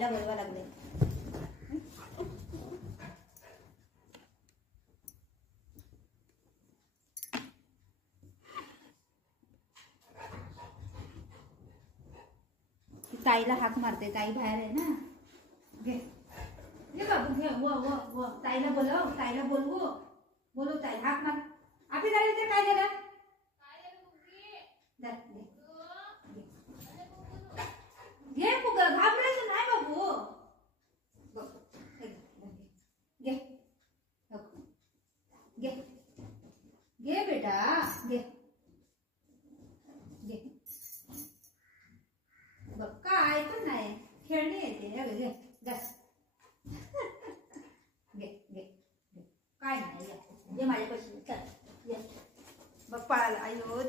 ताईला बोलवा लागले. ताईला हाक मारते, ताई बाहेर आहे ना. घे घे बाबू घे. व ताईला बोलव, ताईला बोलव ताई, हाक मार. आपली झाली ते काय झालं? घे पुगं, घाबरायचं नाही बाबू. घे घे घे बेटा, घे घे. बघ काय पण नाही, खेळणे येते. घे घे घे काय नाही, ये माझ्यापाशी. चल ये बघ पळाला. अयो